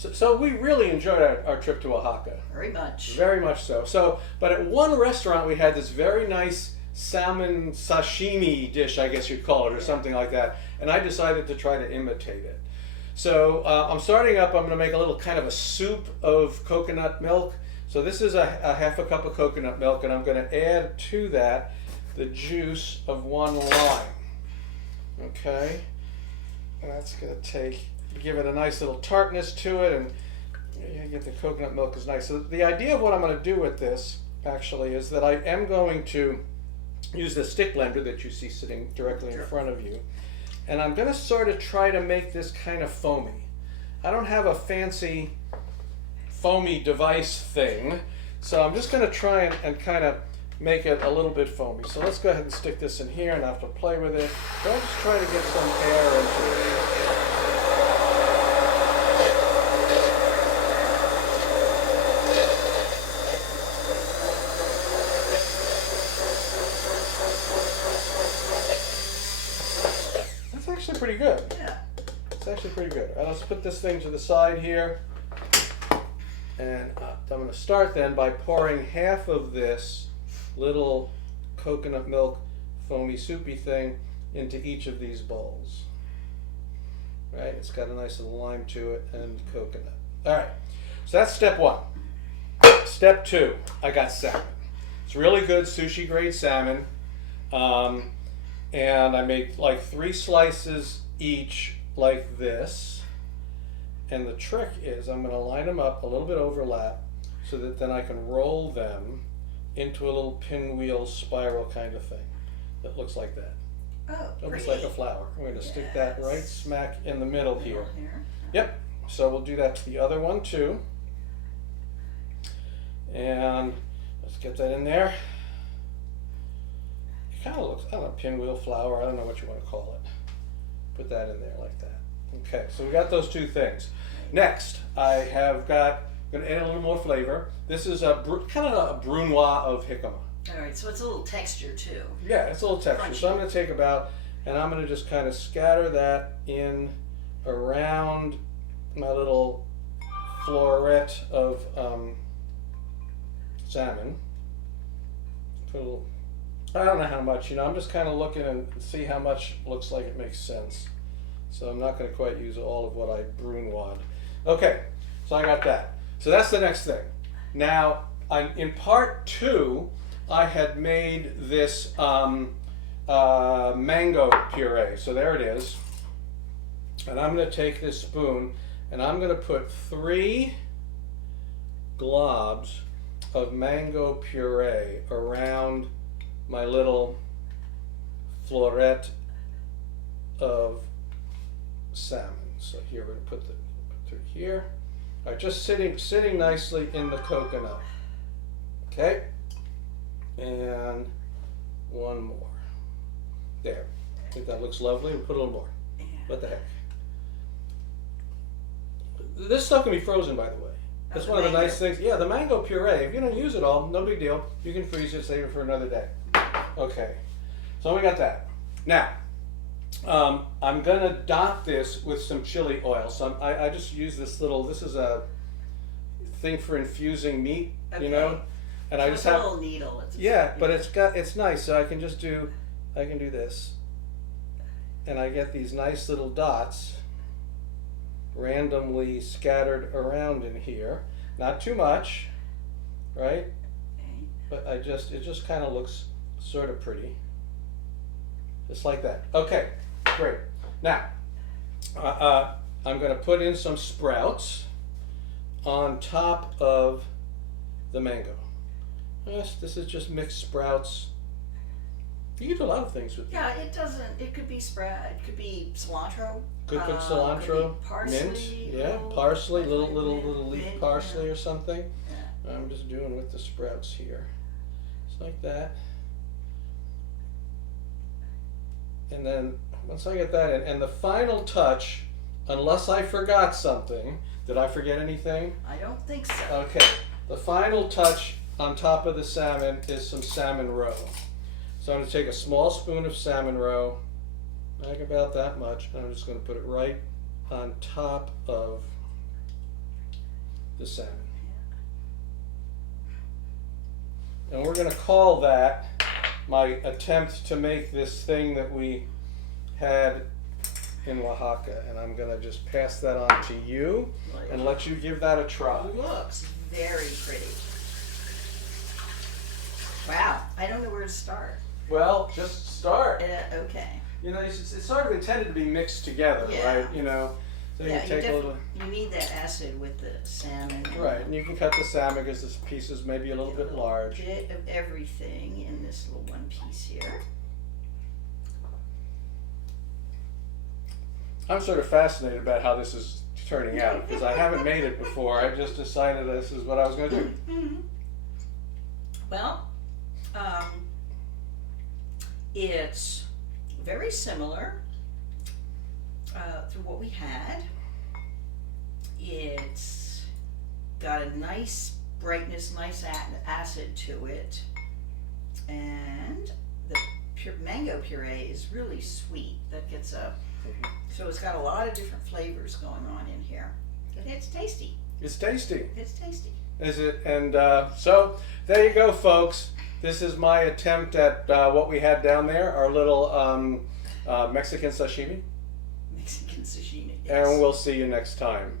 So we really enjoyed our trip to Oaxaca. Very much. Very much so. But at one restaurant we had this very nice salmon sashimi dish, I guess you'd call it, or something like that. And I decided to try to imitate it. So I'm starting up. I'm going to make a little kind of a soup of coconut milk. So this is a half a cup of coconut milk, and I'm going to add to that the juice of 1 lime. Okay, and that's going to give it a nice little tartness to it, and you get the coconut milk is nice. So the idea of what I'm going to do with this actually is that I am going to use the stick blender that you see sitting directly in front of you, and I'm going to sort of try to make this kind of foamy. I don't have a fancy foamy device thing, so I'm just going to try and kind of make it a little bit foamy. So let's go ahead and stick this in here, and I have to play with it. So I'll just try to get some air into it. That's actually pretty good. Yeah. It's actually pretty good. All right, let's put this thing to the side here. And I'm going to start then by pouring half of this little coconut milk foamy soupy thing into each of these bowls. Right? It's got a nice little lime to it and coconut. All right. So that's step 1. Step 2, I got salmon. It's really good sushi grade salmon. And I made like 3 slices each like this. And the trick is I'm going to line them up a little bit overlap so that then I can roll them into a little pinwheel spiral kind of thing that looks like that. Oh, Almost pretty. like a flower. We're going to stick that right smack in the middle here. Here. Yep. So we'll do that to the other one too. And let's get that in there. It kind of looks, I don't know, pinwheel flower. I don't know what you want to call it. Put that in there like that. Okay, so we got those 2 things. Next, I have going to add a little more flavor. This is kind of a brunoise of jicama. All right, so it's a little texture too. Yeah, it's a little texture. Crunchy. So I'm going to take and I'm going to just kind of scatter that in around my little floret of salmon. Put a little, I don't know how much, I'm just kind of looking and see how much looks like it makes sense. So I'm not going to quite use all of what I brunoised. Okay, so I got that. So that's the next thing. Now, in part 2, I had made this mango puree. So there it is. And I'm going to take this spoon and I'm going to put 3 globs of mango puree around my little floret of salmon. So here we're going to put through here. All right, just sitting nicely in the coconut. Okay, and 1 more. There. I think that looks lovely. We'll put a little more. What the heck? This stuff can be frozen, by the way. That's one of the nice things. Yeah, the mango puree. If you don't use it all, no big deal. You can freeze it, save it for another day. Okay, so we got that. Now, I'm gonna dot this with some chili oil. So I just use this is a thing for infusing meat, Okay. and So I it's just a have, little needle. but it's nice. So I can do this, and I get these nice little dots randomly scattered around in here. Not too much, right? Okay. But it just kind of looks sort of pretty. Just like that. Okay, great. Now, I'm going to put in some sprouts on top of the mango. Yes, this is just mixed sprouts. You can do a lot of things with Yeah, it doesn't. It could be sprout. It could be cilantro. Could put Could cilantro, be parsley, mint, yeah, little- parsley, little mint, leaf mint, parsley yeah. or something. Yeah. I'm just doing with the sprouts here. Just like that. And then once I get that in, and the final touch, unless I forgot something, did I forget anything? I don't think so. Okay, the final touch on top of the salmon is some salmon roe. So I'm going to take a small spoon of salmon roe, like about that much, and I'm just going to put it right on top of the salmon. And we're going to call that my attempt to make this thing that we had in Oaxaca. And I'm going to just pass that on to you and let you give that a try. Looks very pretty. Wow, I don't know where to start. Well, just start. Okay. You know, it's sort of intended to be mixed together, Yeah. right? You know, so Yeah, you take a little. you need that acid with the salmon. Right, and you can cut the salmon because this piece is maybe a little bit large. Bit of everything in this little one piece here. I'm sort of fascinated about how this is turning out because I haven't made it before. I just decided this is what I was going to do. Mm-hmm. Well, it's very similar to what we had. It's got a nice brightness, nice acid to it, and the mango puree is really sweet. That gets a so it's got a lot of different flavors going on in here. But it's tasty. It's tasty. It's tasty. Is it? And so there you go, folks. This is my attempt at what we had down there, our little Mexican sashimi. Mexican sashimi. Yes. And we'll see you next time.